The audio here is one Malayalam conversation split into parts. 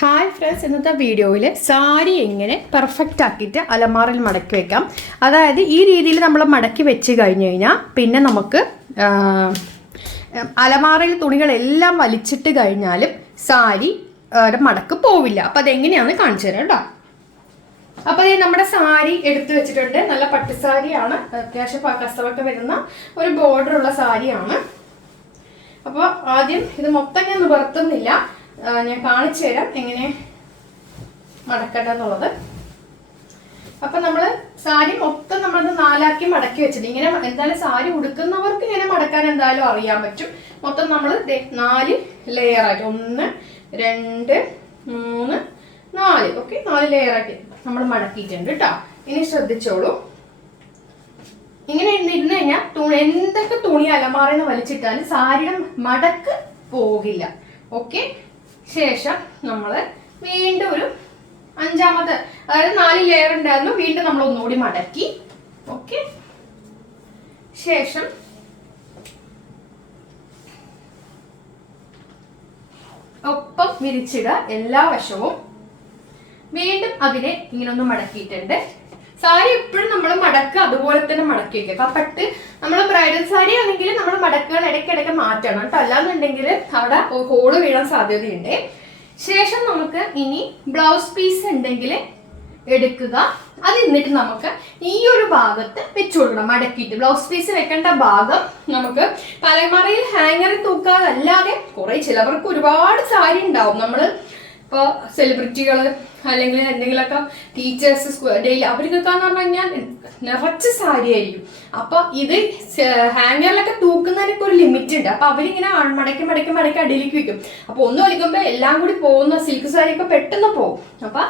ഹായ് ഫ്രണ്ട്സ് ഇന്നത്തെ വീഡിയോയിൽ സാരി എങ്ങനെ പെർഫെക്റ്റ് ആക്കിയിട്ട് അലമാറിൽ മടക്കി വെക്കാം. അതായത് ഈ രീതിയിൽ നമ്മൾ മടക്കി വെച്ച് കഴിഞ്ഞ് കഴിഞ്ഞാൽ പിന്നെ നമുക്ക് അലമാറയിൽ തുണികളെല്ലാം വലിച്ചിട്ട് കഴിഞ്ഞാലും സാരി മടക്ക് പോവില്ല. അപ്പോൾ അതെങ്ങനെയാണെന്ന് കാണിച്ചു തരാം കേട്ടോ അപ്പോൾ ഈ നമ്മുടെ സാരി എടുത്തു വെച്ചിട്ടുണ്ട്. നല്ല പട്ടുസാരിയാണ് അത്യാവശ്യം കസ്റ്റമൊക്കെ വരുന്ന ഒരു ബോർഡർ ഉള്ള സാരിയാണ്. അപ്പോൾ ആദ്യം ഇത് മൊത്തം ഞാൻ നിവർത്തുന്നില്ല ഞാൻ കാണിച്ചു തരാം എങ്ങനെ മടക്കട്ടെ എന്നുള്ളത് അപ്പൊ നമ്മൾ സാരി മൊത്തം നമ്മളത് നാലാക്കി മടക്കി വെച്ചത്. ഇങ്ങനെ എന്തായാലും സാരി ഉടുക്കുന്നവർക്ക് ഇങ്ങനെ മടക്കാൻ എന്തായാലും അറിയാൻ പറ്റും. മൊത്തം നമ്മൾ നാല് ലെയർ ആയിട്ട്. ഒന്ന് രണ്ട് മൂന്ന് നാല്. ഓക്കെ നാല് ലെയർ ആയിട്ട് നമ്മൾ മടക്കിയിട്ടുണ്ട് കേട്ടോ ഇനി ശ്രദ്ധിച്ചോളൂ. ഇങ്ങനെ ഇരുന്ന് കഴിഞ്ഞാൽ തുണി എന്തൊക്കെ തുണി അലമാറിന്ന് വലിച്ചിട്ടാലും സാരിയുടെ മടക്ക് പോകില്ല. ഓക്കെ ശേഷം നമ്മൾ വീണ്ടും ഒരു അഞ്ചാമത്തെ അതായത് നാല് ലെയർ ഉണ്ടായിരുന്നു. വീണ്ടും നമ്മൾ ഒന്നുകൂടി മടക്കി. ഓക്കെ ശേഷം ഒപ്പം വിരിച്ചിടുക എല്ലാ വശവും വീണ്ടും അതിനെ ഇങ്ങനെ ഒന്ന് മടക്കിയിട്ടുണ്ട്. സാരി എപ്പോഴും മടക്കുക അതുപോലെ തന്നെ മടക്കി വെക്കുക. അപ്പൊ പെട്ട് നമ്മൾ ബ്രൈഡൽ സാരി ആണെങ്കിൽ നമ്മൾ മടക്കുകൾ ഇടയ്ക്കിടയ്ക്ക് മാറ്റണം കേട്ടോ. അല്ലാന്നുണ്ടെങ്കിൽ അവിടെ ഹോൾ വീഴാൻ സാധ്യതയുണ്ട്. ശേഷം നമുക്ക് ഇനി ബ്ലൗസ് പീസ് ഉണ്ടെങ്കിൽ എടുക്കുക. അത് എന്നിട്ട് നമുക്ക് ഈ ഒരു ഭാഗത്ത് വെച്ചു കൊടുക്കണം മടക്കിയിട്ട് ബ്ലൗസ് പീസ് വെക്കേണ്ട ഭാഗം നമുക്ക് പലമറയിൽ ഹാങ്ങറിൽ തൂക്കാതല്ലാതെ കുറെ ചിലവർക്ക് ഒരുപാട് സാരി ഉണ്ടാവും. നമ്മൾ ഇപ്പോൾ സെലിബ്രിറ്റികൾ അല്ലെങ്കിൽ എന്തെങ്കിലുമൊക്കെ ടീച്ചേഴ്സ് ഡെയിലി അവർക്കൊക്കെ എന്ന് പറഞ്ഞു കഴിഞ്ഞാൽ നിറച്ച് സാരി ആയിരിക്കും അപ്പൊ ഇത് ഹാങ്ങറിലൊക്കെ തൂക്കുന്നതിനൊക്കെ ഒരു ലിമിറ്റ് ഉണ്ട്. അപ്പൊ അവരിങ്ങനെ മടക്കി മടക്കി മടക്കി അടിയിലേക്ക് വെക്കും. അപ്പൊ ഒന്ന് വലിക്കുമ്പോൾ എല്ലാം കൂടി പോകുന്ന സിൽക്ക് സാരി ഒക്കെ പെട്ടെന്ന് പോകും. അപ്പൊ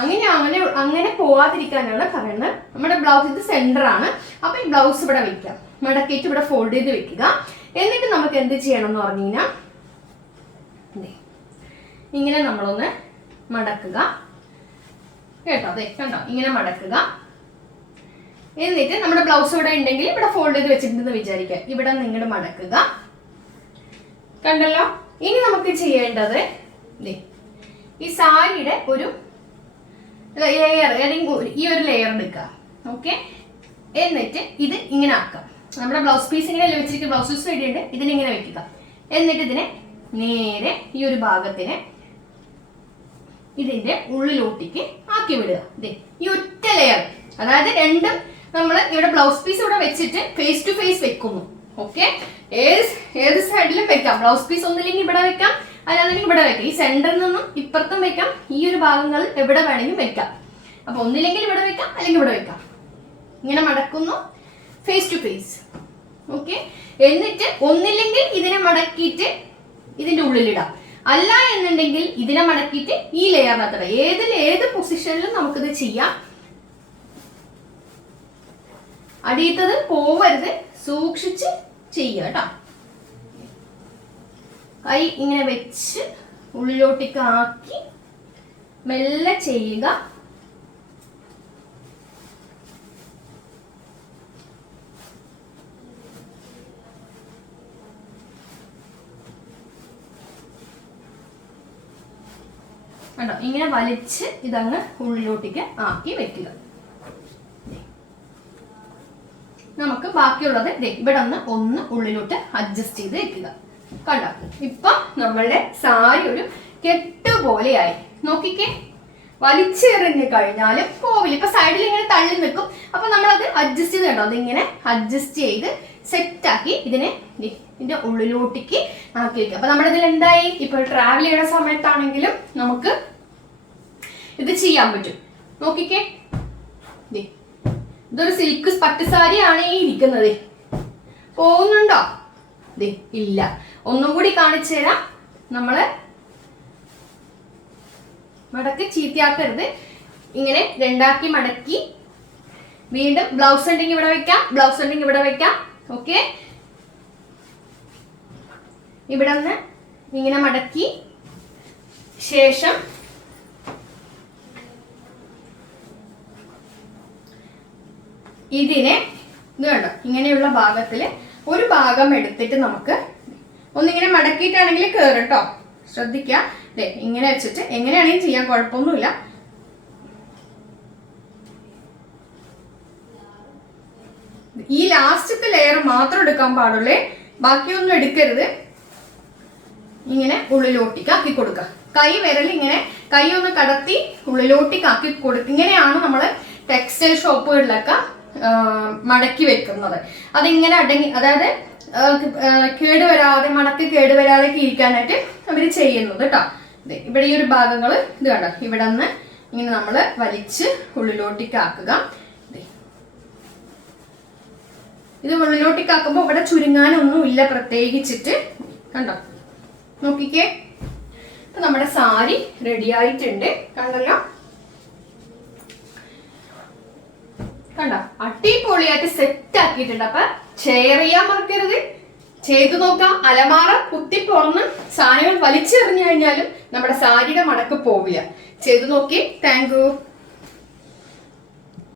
അങ്ങനെ അങ്ങനെ അങ്ങനെ പോവാതിരിക്കാനാണ് പറയുന്നത്. നമ്മുടെ ബ്ലൗസ് ഇത് സെന്റർ ആണ്. അപ്പൊ ഈ ബ്ലൗസ് ഇവിടെ വെക്കാം മടക്കിയിട്ട് ഇവിടെ ഫോൾഡ് ചെയ്ത് വെക്കുക. എന്നിട്ട് നമുക്ക് എന്ത് ചെയ്യണം എന്ന് പറഞ്ഞു കഴിഞ്ഞാൽ ഇങ്ങനെ നമ്മളൊന്ന് മടക്കുക. കേട്ടോ? അതെ കണ്ടോ? ഇങ്ങനെ മടക്കുക. എന്നിട്ട് നമ്മുടെ ബ്ലൗസ് ഇവിടെ ഉണ്ടെങ്കിൽ ഇവിടെ ഫോൾഡ് ചെയ്ത് വെച്ചിട്ടുണ്ടെന്ന് വിചാരിക്കുക. ഇവിടെ നിങ്ങട് മടക്കുക. കണ്ടല്ലോ? ഇനി നമുക്ക് ചെയ്യേണ്ടത് ഈ സാരിയുടെ ഒരു ലെയർ അല്ലെങ്കിൽ ഈ ഒരു ലെയർ എടുക്കുക ഓക്കെ എന്നിട്ട് ഇത് ഇങ്ങനെ ആക്കാം. നമ്മുടെ ബ്ലൗസ് പീസ് ഇങ്ങനെ വെച്ചിരിക്കുന്ന? ബ്ലൗസ് പീസ് വേണ്ടിയുണ്ട് ഇതിനെ ഇങ്ങനെ വെക്കുക. എന്നിട്ട് ഇതിനെ നേരെ ഈ ഒരു ഭാഗത്തിനെ ഇതിന്റെ ഉള്ളിലോട്ടേക്ക് ആക്കി വിടുക. ഈ ഒറ്റ ലെയർ അതായത് രണ്ടും നമ്മൾ ഇവിടെ ബ്ലൗസ് പീസ് ഇവിടെ വെച്ചിട്ട് ഫേസ് ടു ഫേസ് വെക്കുന്നു. ഓക്കെ ഏത് ഏത് സൈഡിലും വെക്കാം. ബ്ലൗസ് പീസ് ഒന്നില്ലെങ്കിൽ ഇവിടെ വെക്കാം. അല്ലാന്നുണ്ടെങ്കിൽ ഇവിടെ വെക്കാം. ഈ സെന്ററിൽ നിന്നും ഇപ്പുറത്തും വെക്കാം. ഈ ഒരു ഭാഗങ്ങളിൽ എവിടെ വേണമെങ്കിലും വെക്കാം. അപ്പൊ ഒന്നില്ലെങ്കിൽ ഇവിടെ വെക്കാം അല്ലെങ്കിൽ ഇവിടെ വെക്കാം. ഇങ്ങനെ മടക്കുന്നു ഫേസ് ടു ഫേസ് ഓക്കെ എന്നിട്ട് ഒന്നില്ലെങ്കിൽ ഇതിനെ മടക്കിയിട്ട് ഇതിന്റെ ഉള്ളിലിടാം അല്ല എന്നുണ്ടെങ്കിൽ ഇതിനെ മടക്കിയിട്ട് ഈ ലെയറിനകത്ത് ഏതിൽ ഏത് പൊസിഷനിലും നമുക്കിത് ചെയ്യാം. അടിയത്തത് പോവരുത്. സൂക്ഷിച്ച് ചെയ്യുക കേട്ടോ. കൈ ഇങ്ങനെ വെച്ച് ഉള്ളിലോട്ടേക്ക് ആക്കി മെല്ലെ ചെയ്യുക. കണ്ടോ? ഇങ്ങനെ വലിച്ച് ഇതങ്ങ് ഉള്ളിലോട്ടേക്ക് ആക്കി വെക്കുക. നമുക്ക് ബാക്കിയുള്ളത് ഇവിടെ ഒന്ന് ഒന്ന് ഉള്ളിലോട്ട് അഡ്ജസ്റ്റ് ചെയ്ത് വെക്കുക. കണ്ടോ? ഇപ്പൊ നമ്മളുടെ സാരി ഒരു കെട്ട് പോലെയായി. നോക്കിക്കേ. വലിച്ചെറിഞ്ഞ് കഴിഞ്ഞാലും പോവില്ല. ഇപ്പൊ സൈഡിൽ ഇങ്ങനെ തള്ളി നിൽക്കും. അപ്പൊ നമ്മളത് അഡ്ജസ്റ്റ് ചെയ്ത് കണ്ടോ? അതിങ്ങനെ അഡ്ജസ്റ്റ് ചെയ്ത് സെറ്റ് ആക്കി ഇതിനെ ഇതിന്റെ ഉള്ളിലോട്ടേക്ക് ആക്കി വെക്കുക. അപ്പൊ നമ്മളിതിൽ എന്തായി? ഇപ്പൊ ട്രാവൽ ചെയ്യുന്ന സമയത്താണെങ്കിലും നമുക്ക് ഇത് ചെയ്യാൻ പറ്റും. നോക്കിക്കേ. ഇതൊരു സിൽക്ക് പട്ടുസാരിയാണ് ഈ ഇരിക്കുന്നത്. പോകുന്നുണ്ടോ? ഇല്ല. ഒന്നും കൂടി കാണിച്ചു തരാം. നമ്മൾ മടക്കി ചീത്തയാക്കരുത്. ഇങ്ങനെ രണ്ടാക്കി മടക്കി. വീണ്ടും ബ്ലൗസ് ഉണ്ടെങ്കിൽ ഇവിടെ വെക്കാം. ബ്ലൗസ് ഉണ്ടെങ്കിൽ ഇവിടെ വെക്കാം. ഓക്കെ ഇവിടെ നിന്ന് ഇങ്ങനെ മടക്കി ശേഷം ഇതിനെ ഇത് കണ്ടോ? ഇങ്ങനെയുള്ള ഭാഗത്തിൽ ഒരു ഭാഗം എടുത്തിട്ട് നമുക്ക് ഒന്നിങ്ങനെ മടക്കിയിട്ടാണെങ്കിൽ കയറും ശ്രദ്ധിക്ക. ശ്രദ്ധിക്കുക ഇങ്ങനെ വെച്ചിട്ട് എങ്ങനെയാണെങ്കിലും ചെയ്യാൻ കുഴപ്പമൊന്നുമില്ല. ഈ ലാസ്റ്റത്തെ ലെയർ മാത്രം എടുക്കാൻ പാടുള്ളേ? ബാക്കിയൊന്നും എടുക്കരുത്. ഇങ്ങനെ ഉള്ളിലോട്ടേക്ക് ആക്കി കൊടുക്കുക കൈ വിരൽ ഇങ്ങനെ കൈ ഒന്ന് കടത്തി ഉള്ളിലോട്ടേക്ക് ആക്കി കൊടുക്കുക ഇങ്ങനെയാണ് നമ്മൾ ടെക്സ്റ്റൈൽ ഷോപ്പുകളിലൊക്കെ മടക്കി വെക്കുന്നത്. അതിങ്ങനെ അടങ്ങി അതായത് കേടുവരാതെ മടക്കി കേടുവരാതെ ഇരിക്കാനായിട്ട് അവർ ചെയ്യുന്നത് കേട്ടോ ഇവിടെ ഈ ഒരു ഭാഗങ്ങൾ ഇത് കണ്ടോ? ഇവിടെ നിന്ന് ഇങ്ങനെ നമ്മൾ വലിച്ച് ഉള്ളിലോട്ടേക്ക് ആക്കുക. ഇത് ഉള്ളിലോട്ടേക്ക് ആക്കുമ്പോൾ ഇവിടെ ചുരുങ്ങാനൊന്നും ഇല്ല പ്രത്യേകിച്ചിട്ട്. കണ്ടോ? നോക്കിക്കേ. ഇപ്പൊ നമ്മുടെ സാരി റെഡി ആയിട്ടുണ്ട്. കണ്ടല്ലോ? കണ്ട? അടിപൊളിയായിട്ട് സെറ്റ് ആക്കിയിട്ടുണ്ട്. അപ്പൊ ഷെയർ ചെയ്യാൻ മറക്കരുത്. ചെയ്തു നോക്കാം. അലമാറ കുത്തി തുറന്ന് സാധനങ്ങൾ വലിച്ചെറിഞ്ഞു കഴിഞ്ഞാലും നമ്മുടെ സാരിയുടെ മടക്ക് പോവില്ല. ചെയ്തു നോക്കി. താങ്ക്